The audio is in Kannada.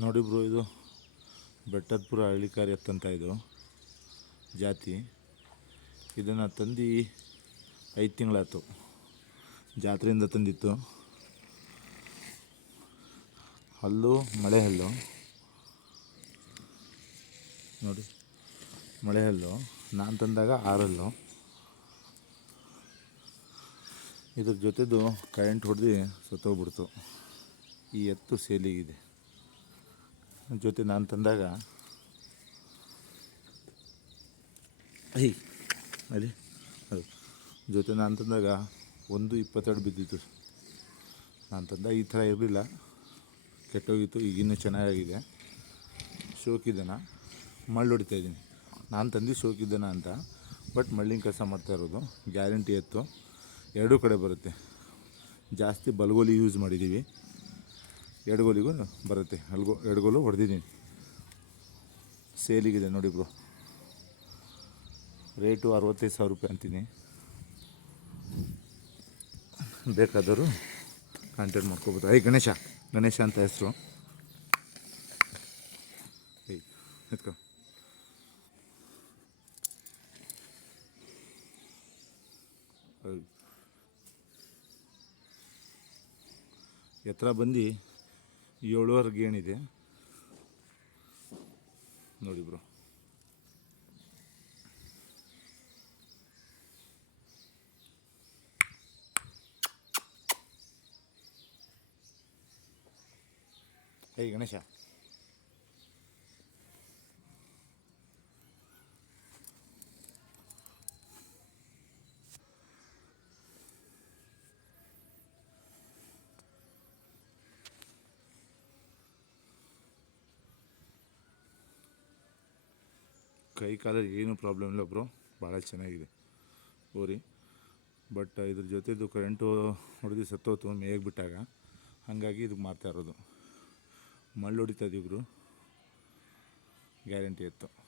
ನೋಡಿ ಬ್ರೋ, ಇದು ಬೆಟ್ಟದಪುರ ಹಳ್ಳಿಕಾರಿ ಎತ್ತಂತ ಇದು ಜಾತಿ. ಇದನ್ನು ತಂದು ಐದು ತಿಂಗಳಾಯ್ತು. ಜಾತ್ರೆಯಿಂದ ತಂದಿತ್ತು. ಹಲ್ಲು, ಮಳೆ ಹಲ್ಲು. ನೋಡಿ, ಮಳೆ ಹಲ್ಲು. ನಾನು ತಂದಾಗ ಆರಲ್ಲು ಇದ್ರ ಜೊತೆದು ಕರೆಂಟ್ ಹೊಡೆದು ಸತ್ತೋಗ್ಬಿಡ್ತು. ಈ ಎತ್ತು ಸೇಲಿಗಿದೆ. ಜೊತೆ ನಾನು ತಂದಾಗ. ಐ ಅಲ್ಲಿ ಅದು. ಜೊತೆ ನಾನು ತಂದಾಗ ಒಂದು ಇಪ್ಪತ್ತೆರಡು ಬಿದ್ದಿತ್ತು. ನಾನು ತಂದಾಗ ಈ ಥರ ಇರಲಿಲ್ಲ. ಕೆಟ್ಟೋಗಿತ್ತು, ಈಗಿನ್ನೂ ಚೆನ್ನಾಗಿದೆ ಶೋಕಿದನ ಮಳ್ಳು ಹೊಡಿತಾ ಇದ್ದೀನಿ. ನಾನು ತಂದು ಶೋಕಿದ್ದಾನ ಅಂತ. ಬಟ್ ಮಳ್ಳಿನ ಕೆಲಸ ಮಾಡ್ತಾ ಇರೋದು. ಗ್ಯಾರಂಟಿ ಎತ್ತು ಎರಡೂ ಕಡೆ ಬರುತ್ತೆ. ಜಾಸ್ತಿ ಬಲಗೋಲಿ ಯೂಸ್ ಮಾಡಿದ್ದೀವಿ. ಎಡಗೋಲಿಗೂ ಬರುತ್ತೆ. ಅಲ್ಗೋ ಎಡಗೋಲು ಹೊಡೆದಿದ್ದೀನಿ. ಸೇಲಿಗಿದೆ ನೋಡಿ ಬ್ರೋ. ರೇಟು ಅರವತ್ತೈದು ಸಾವಿರ ರೂಪಾಯಿ ಅಂತೀನಿ. ಬೇಕಾದರೂ ಕಾಂಟ್ಯಾಕ್ಟ್ ಮಾಡ್ಕೋಬೋದು. ಐ ಗಣೇಶ ಗಣೇಶ ಅಂತ ಹೆಸರು. ಏಯ್ ಎತ್ಕೊ. ಎತ್ತರ ಬಂದು ಏಳುವರೆ ಗೇಣಿದೆ. ನೋಡಿ ಬ್ರೋ. ಏಯ್ ಗಣೇಶ. ಕೈ ಕಾಲಲ್ಲಿ ಏನೂ ಪ್ರಾಬ್ಲಮ್ ಇಲ್ಲ ಬ್ರೋ ಭಾಳ ಚೆನ್ನಾಗಿದೆ. ಓರಿ ಬಟ್ ಇದ್ರ ಜೊತೆದು ಕರೆಂಟು ಹೊಡೆದು ಸತ್ತೋತು ಮೇಯಕ್ಕೆ ಬಿಟ್ಟಾಗ ಹಾಗಾಗಿ ಇದು ಮಾಡ್ತಾ ಇರೋದು. ಮಳ್ಳು ಹೊಡಿತಾ ಇದ್ದಿಬ್ರು ಗ್ಯಾರಂಟಿ ಇತ್ತು.